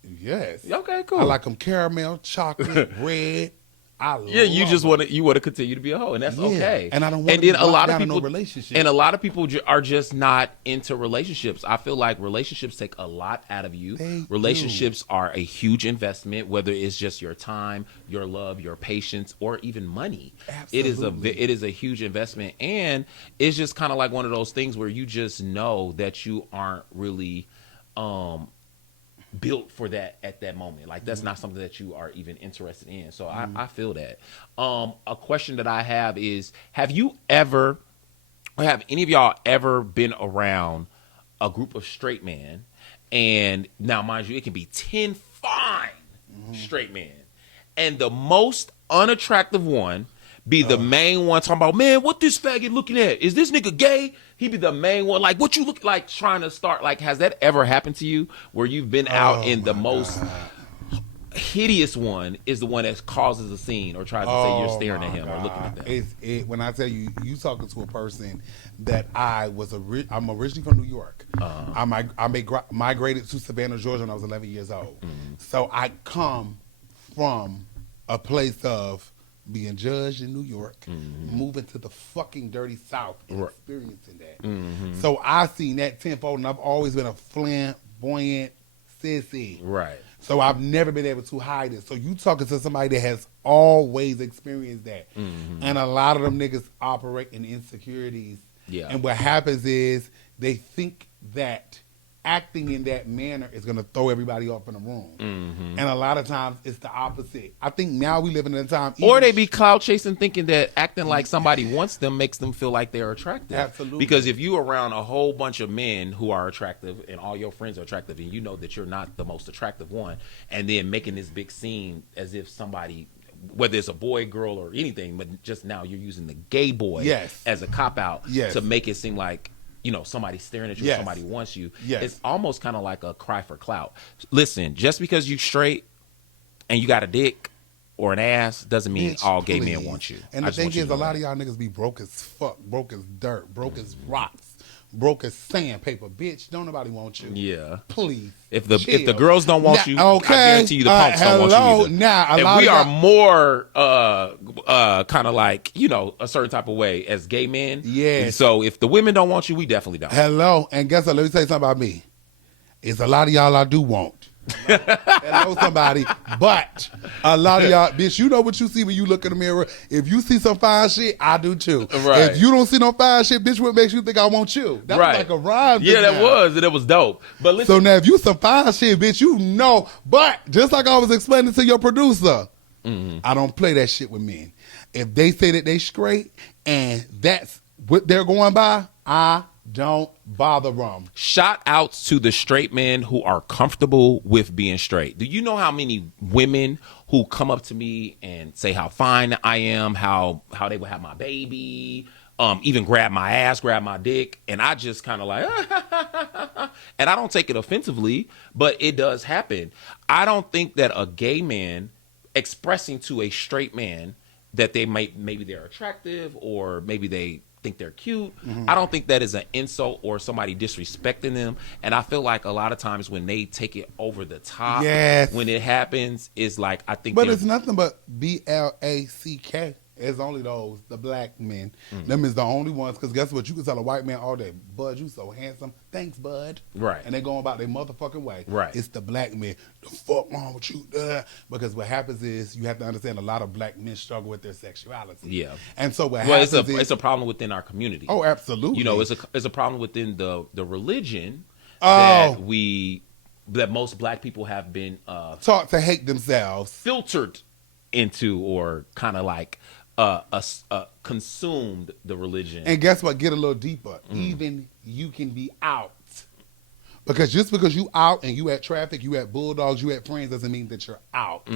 Yes. Okay, cool. I like them caramel, chocolate, red. Yeah, you just want to continue to be a hoe, and that's okay. And I don't want to then be a lot of down in people no relationship. and a lot of people are just not into relationships. I feel like relationships take a lot out of you. They Relationships are a huge investment, whether it's just your time, your love, your patience, or even money. Absolutely. It is a huge investment, and it's just kind of like one of those things where you just know that you aren't really built for that at that moment. Like that's not something that you are even interested in. So I feel that. A question that I have is, have you ever, or have any of y'all ever been around a group of straight men? And now, mind you, it can be 10 fine straight men. And the most unattractive one be the main one talking about, man, what this faggot looking at? Is this nigga gay? He be the main one, like, what you look like trying to start? Like, has that ever happened to you where you've been out and the most hideous one is the one that causes a scene or tries to say you're staring at him or looking at them? When I tell you, you talking to a person that I'm originally from New York. I migrated to Savannah, Georgia when I was 11 years old. So I come from a place of being judged in New York, moving to the fucking dirty South and experiencing that. So I seen that tenfold, and I've always been a flamboyant sissy. Right. So I've never been able to hide it. So you talking to somebody that has always experienced that. And a lot of them niggas operate in insecurities. Yeah. And what happens is they think that acting in that manner is going to throw everybody off in the room. And a lot of times it's the opposite. I think now we live in a time... Or they be cloud chasing thinking that acting like somebody wants them makes them feel like they're attractive. Absolutely. Because if you around a whole bunch of men who are attractive and all your friends are attractive and you know that you're not the most attractive one, and then making this big scene as if somebody... whether it's a boy, girl, or anything, but just now you're using the gay boy as a cop-out to make it seem like, you know, somebody's staring at you or somebody wants you. It's almost kind of like a cry for clout. Listen, just because you straight and you got a dick or an ass doesn't mean all gay men want you. And the thing is, a lot of y'all niggas be broke as fuck, broke as dirt, broke as rocks, broke as sandpaper. Bitch, don't nobody want you. Yeah. Please. If the girls don't want you, I guarantee you the punks don't want you either. Now, if we are more kind of like, you know, a certain type of way as gay men. Yeah. So if the women don't want you, we definitely don't. Hello. And guess what? Let me tell you something about me. It's a lot of y'all I do want. Hello, somebody. But a lot of y'all, bitch, you know what you see when you look in the mirror. If you see some fine shit, I do too. Right. If you don't see no fine shit, bitch, what makes you think I want you? That was like a rhyme. Yeah, that was. And it was dope. But listen. So now if you some fine shit, bitch, you know. But just like I was explaining to your producer, I don't play that shit with men. If they say that they straight and that's what they're going by, I don't bother them. Shout outs to the straight men who are comfortable with being straight. Do you know how many women who come up to me and say how fine I am, how they would have my baby, even grab my ass, grab my dick, and I just kind of like, and I don't take it offensively, but it does happen. I don't think that a gay man expressing to a straight man that maybe they're attractive or maybe they think they're cute. I don't think that is an insult or somebody disrespecting them. And I feel like a lot of times when they take it over the top, when it happens, it's like I think. But it's nothing but BLACK. It's only those, the black men. Them is the only ones, because guess what? You can tell a white man all day, Bud, you so handsome. Thanks, Bud. Right. And they going about their motherfucking way. Right. It's the black men. The fuck wrong with you? Because what happens is, you have to understand, a lot of black men struggle with their sexuality. Yeah. And so what happens is, it's a problem within our community. Oh, absolutely. You know, it's a problem within the religion that most black people have been taught to hate themselves, filtered into, or kind of like consumed the religion. And guess what? Get a little deeper. Even you can be out. Because just because you out and you at traffic, you at Bulldogs, you at Friends, doesn't mean that you're out.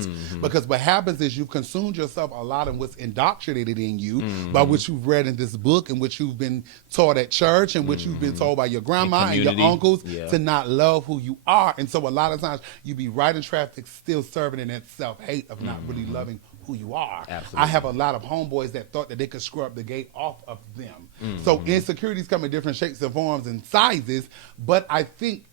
Because what happens is you've consumed yourself a lot of what's indoctrinated in you by what you've read in this book and what you've been taught at church and what you've been told by your grandma and your uncles to not love who you are. And so a lot of times you be right in traffic still serving in that self-hate of not really loving who you are. Absolutely. I have a lot of homeboys that thought that they could scrub the gate off of them. So insecurities come in different shapes and forms and sizes, but I think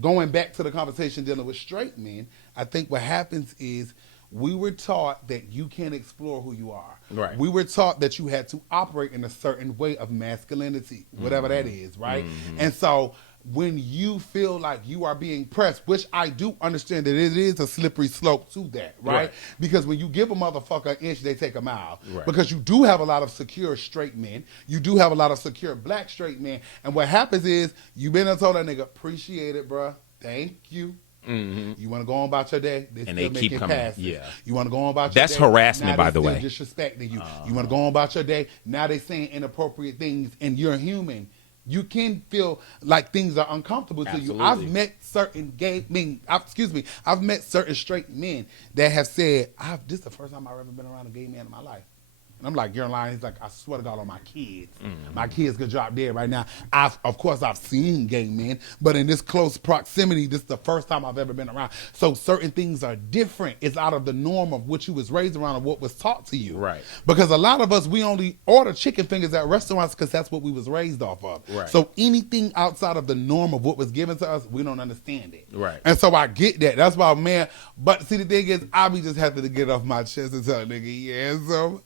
going back to the conversation dealing with straight men, I think what happens is we were taught that you can't explore who you are. Right. We were taught that you had to operate in a certain way of masculinity, whatever that is, right? And so when you feel like you are being pressed, which I do understand that it is a slippery slope to that, right? Because when you give a motherfucker an inch, they take a mile. Right. Because you do have a lot of secure straight men. You do have a lot of secure black straight men. And what happens is, you been and told that nigga, appreciate it, bruh. Thank you. You want to go on about your day, they keep coming. Passes. You want to go on about your day. That's harassment, by the way. Disrespecting you. You want to go on about your day. Now they saying inappropriate things, and you're human. You can feel like things are uncomfortable to you. I've met certain I've met certain straight men that have said, this is the first time I've ever been around a gay man in my life. And I'm like, you're lying. He's like, I swear to God on my kids. My kids could drop dead right now. Of course, I've seen gay men, but in this close proximity, this is the first time I've ever been around. So certain things are different. It's out of the norm of what you was raised around and what was taught to you. Right. Because a lot of us, we only order chicken fingers at restaurants because that's what we was raised off of. Right. So anything outside of the norm of what was given to us, we don't understand it. Right. And so I get that. That's why, man. But see, the thing is, I be just having to get off my chest and tell a nigga, so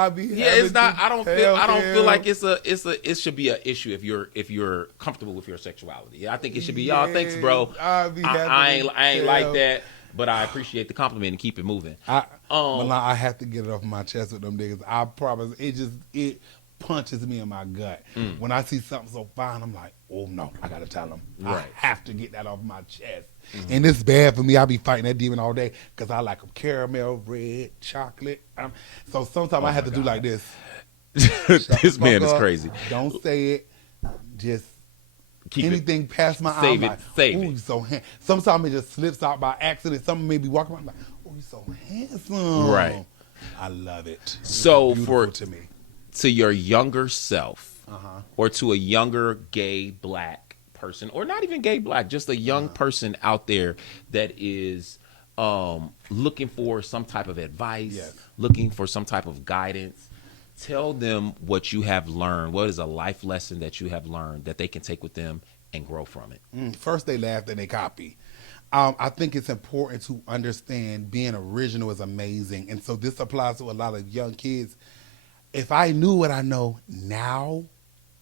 it's not. I don't feel like it should be an issue if you're comfortable with your sexuality. I think it should be, y'all. Thanks, bro. I ain't like that, but I appreciate the compliment and keep it moving. I have to get it off my chest with them niggas. I promise. It punches me in my gut when I see something so fine. I'm like, oh no, I gotta tell them. I have to get that off my chest. And it's bad for me. I be fighting that demon all day because I like them caramel, red, chocolate. So sometimes I have to do like this. This man is crazy. Don't say it. Just keep anything it. past my Save eye. it. Save it. So sometimes it just slips out by accident. Someone may be walking around like, oh, you're so handsome. Right. I love it. So to me, to your younger self, or to a younger gay black person, or not even gay black, just a young person out there that is looking for some type of advice, looking for some type of guidance, tell them what you have learned. What is a life lesson that you have learned that they can take with them and grow from it? First, they laugh, then they copy. I think it's important to understand being original is amazing. And so this applies to a lot of young kids. If I knew what I know now,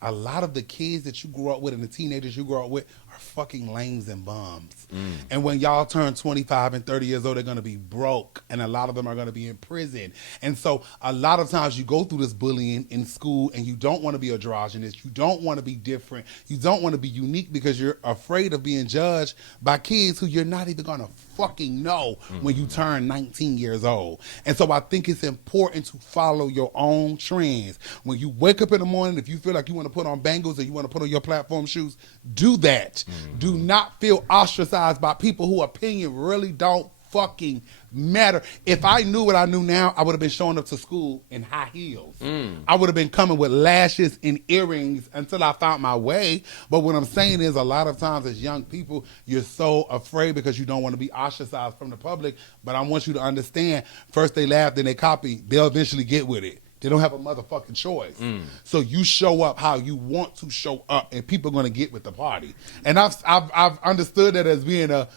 a lot of the kids that you grew up with and the teenagers you grew up with are fucking lames and bums. And when y'all turn 25 and 30 years old, they're going to be broke, and a lot of them are going to be in prison. And so a lot of times you go through this bullying in school, and you don't want to be androgynous. You don't want to be different. You don't want to be unique because you're afraid of being judged by kids who you're not even going to fucking know when you turn 19 years old. And so I think it's important to follow your own trends. When you wake up in the morning, if you feel like you want to put on bangles or you want to put on your platform shoes, do that. Do not feel ostracized by people whose opinion really don't fucking matter. If I knew what I knew now, I would have been showing up to school in high heels. I would have been coming with lashes and earrings until I found my way. But what I'm saying is, a lot of times as young people, you're so afraid because you don't want to be ostracized from the public. But I want you to understand, first they laugh, then they copy. They'll eventually get with it. They don't have a motherfucking choice. So you show up how you want to show up, and people are going to get with the party. And I've understood that as being a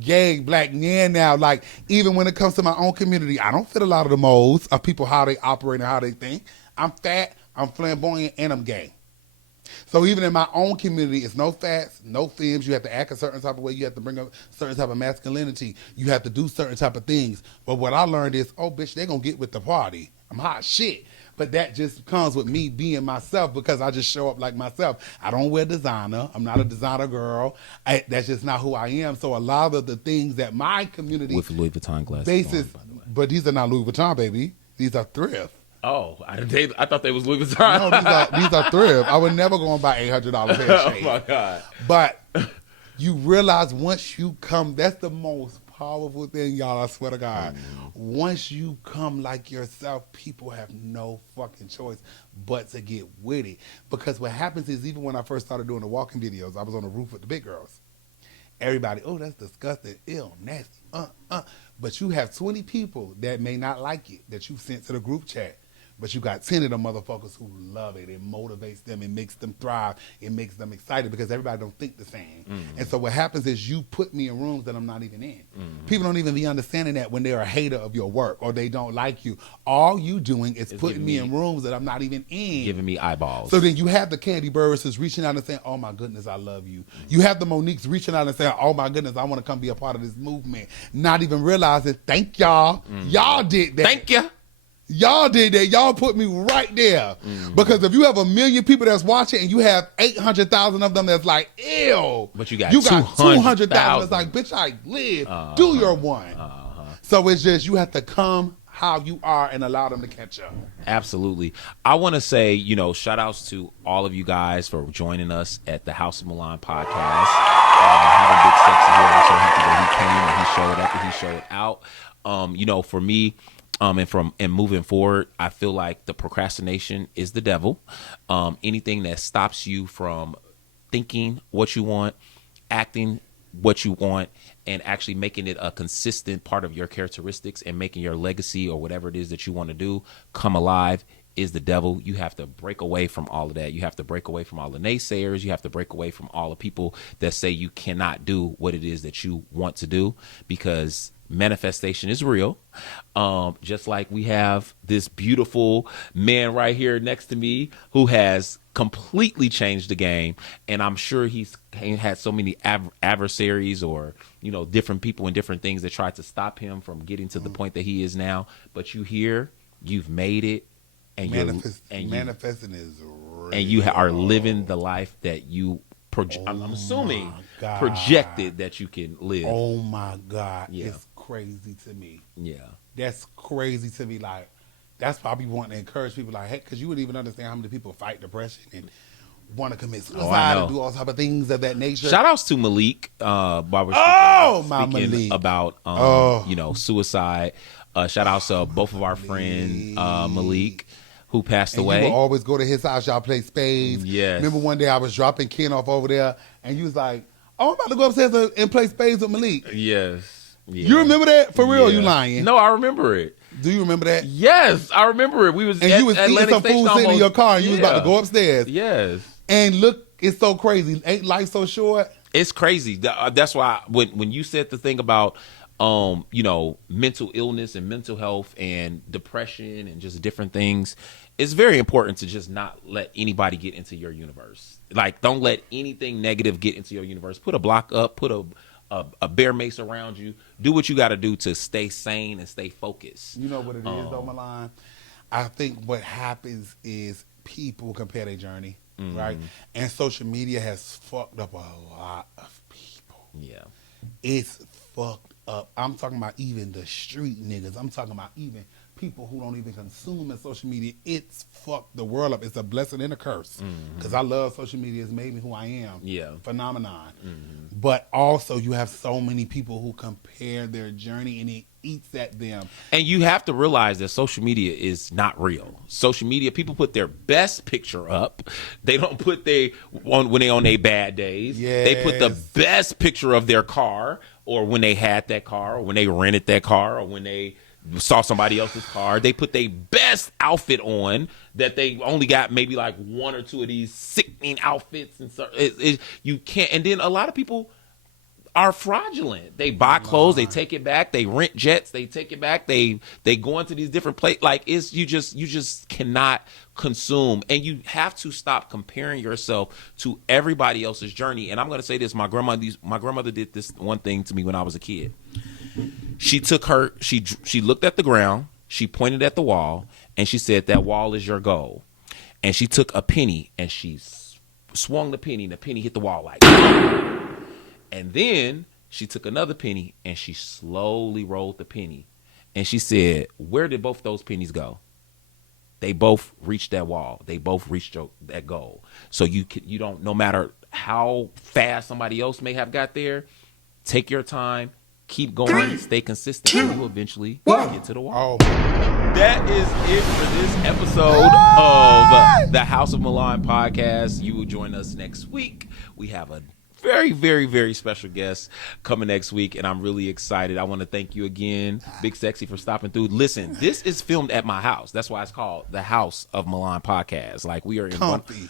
gay black man now. Like, even when it comes to my own community, I don't fit a lot of the molds of people, how they operate and how they think. I'm fat, I'm flamboyant, and I'm gay. So even in my own community, it's no fats, no femmes. You have to act a certain type of way. You have to bring up certain type of masculinity. You have to do certain type of things. But what I learned is, oh, bitch, they're going to get with the party. I'm hot shit. But that just comes with me being myself, because I just show up like myself. I don't wear designer. I'm not a designer girl. That's just not who I am. So a lot of the things that my community... With Louis Vuitton glasses basis, on, by the way. But these are not Louis Vuitton, baby. These are thrift. Oh, I thought they was Louis Vuitton. No, these are thrift. I would never go and buy $800 pair of shades. Oh, my God. But you realize once you come, that's the most powerful thing, y'all, I swear to God. Once you come like yourself, people have no fucking choice but to get with it. Because what happens is, even when I first started doing the walking videos, I was on the roof with the big girls. Everybody, oh, that's disgusting, ill, nasty, But you have 20 people that may not like it, that you sent to the group chat. But you got 10 of them motherfuckers who love it. It motivates them. It makes them thrive. It makes them excited, because everybody don't think the same. And so what happens is, you put me in rooms that I'm not even in. People don't even be understanding that when they're a hater of your work or they don't like you. All you doing is putting me in rooms that I'm not even in. Giving me eyeballs. So then you have the Candy Burris reaching out and saying, oh my goodness, I love you. You have the Moniques reaching out and saying, oh my goodness, I want to come be a part of this movement. Not even realizing, thank y'all. Y'all did that. Thank you. Y'all did that. Y'all put me right there. Because if you have 1 million people that's watching and you have 800,000 of them that's like, ew. But you got 200,000 that's like, bitch, I live. Do your one. So it's just, you have to come how you are and allow them to catch up. Absolutely. I want to say, shout outs to all of you guys for joining us at the House of Milan podcast. Having Big Sexy here, I'm so happy that he came and he showed up and he showed out. For me, and moving forward, I feel like the procrastination is the devil. Anything that stops you from thinking what you want, acting what you want, and actually making it a consistent part of your characteristics and making your legacy or whatever it is that you want to do come alive is the devil. You have to break away from all of that. You have to break away from all the naysayers. You have to break away from all the people that say you cannot do what it is that you want to do, because manifestation is real. Just like we have this beautiful man right here next to me who has completely changed the game, and I'm sure he's had so many adversaries or different people and different things that tried to stop him from getting to the point that he is now. But you've made it, and manifesting is real. And you are living the life that you I'm assuming projected that you can live. Oh my God. Yeah. It's crazy to me. Yeah. That's crazy to me. Like, that's why I be wanting to encourage people, like, hey, because you wouldn't even understand how many people fight depression and want to commit suicide and do all type of things of that nature. Shout outs to Malik. While we're speaking Malik. about suicide. Shout outs to both of our friends, Malik, who passed away. You would always go to his house. Y'all play spades. Yes. Remember one day I was dropping Ken off over there, and you was like, "Oh, I'm about to go upstairs and play spades with Malik." Yes. Yeah. You remember that? For real? Yeah. You lying? No, I remember it. Do you remember that? Yes, I remember it. We was you was eating some food sitting in your car, and you was about to go upstairs. Yes. And look, it's so crazy. Ain't life so short? It's crazy. That's why when you said the thing about mental illness and mental health and depression and just different things, it's very important to just not let anybody get into your universe. Like, don't let anything negative get into your universe. Put a block up, put a bear mace around you. Do what you got to do to stay sane and stay focused. You know what it is, though, Milan? I think what happens is people compare their journey, right? And social media has fucked up a lot of people. Yeah. It's fucked up. I'm talking about even the street niggas. I'm talking about even people who don't even consume in social media, it's fucked the world up. It's a blessing and a curse. Because I love social media. It's made me who I am. Yeah. Phenomenon. But also you have so many people who compare their journey and it eats at them. And you have to realize that social media is not real. Social media, people put their best picture up. They don't put when they on their bad days. Yes. They put the best picture of their car, or when they had that car, or when they rented that car, or when they saw somebody else's car. They put their best outfit on that they only got maybe like one or two of these sickening outfits. And so you can't. And then a lot of people are fraudulent. They buy clothes, they take it back. They rent jets, they take it back. They go into these different places. Like you just cannot consume, and you have to stop comparing yourself to everybody else's journey. And I'm going to say this: my grandmother did this one thing to me when I was a kid. She looked at the ground, she pointed at the wall, and she said, "That wall is your goal." And she took a penny and she swung the penny, and the penny hit the wall like. And then she took another penny and she slowly rolled the penny. And she said, "Where did both those pennies go?" They both reached that wall. They both reached that goal. So you don't, no matter how fast somebody else may have got there, take your time, keep going, stay consistent, and you eventually get to the wall. That is it for this episode of the House of Milan podcast. You will join us next week. We have a very, very, very special guest coming next week, and I'm really excited. I want to thank you again, Big Sexy, for stopping through. Listen, this is filmed at my house. That's why it's called the House of Milan podcast. Like, we are in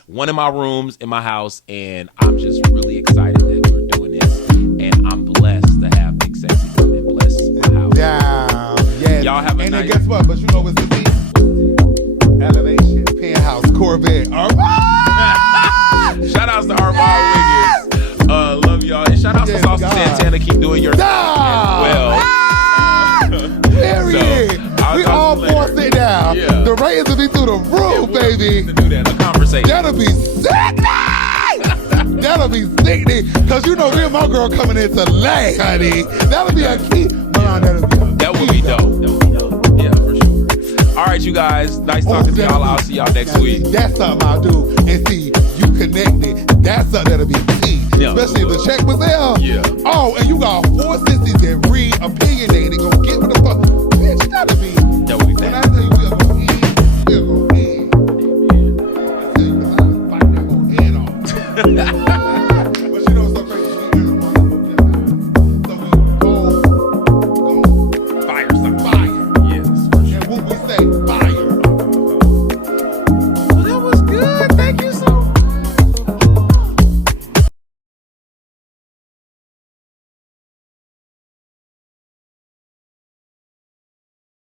one of my rooms in my house, and I'm just really excited that we're doing this, and I'm blessed to have Big Sexy come and bless my house. Yes. Y'all have a and nice... then guess what? But you know what's the thing? Elevation, penthouse, Corvette. Shout outs to Armand Wiggins. Love y'all. And shout out to Saucy Santana. Keep doing your thing as well. Period. We all four sit down. Yeah. The ratings will be through the roof, baby. To do that. A conversation. That'll be sickening. That'll be sickening. Because you know me and my girl coming in to lay, honey. That'll be a key. That would be dope. That would be dope. Yeah, for sure. All right, you guys. Nice talking to y'all. I'll see y'all next week. That's something I'll do. And see, you connected. That's something that'll be key. Yeah. Especially if the check was there. Yeah. Oh, and you got 4 sissies that read opinionated. Go get what the fuck.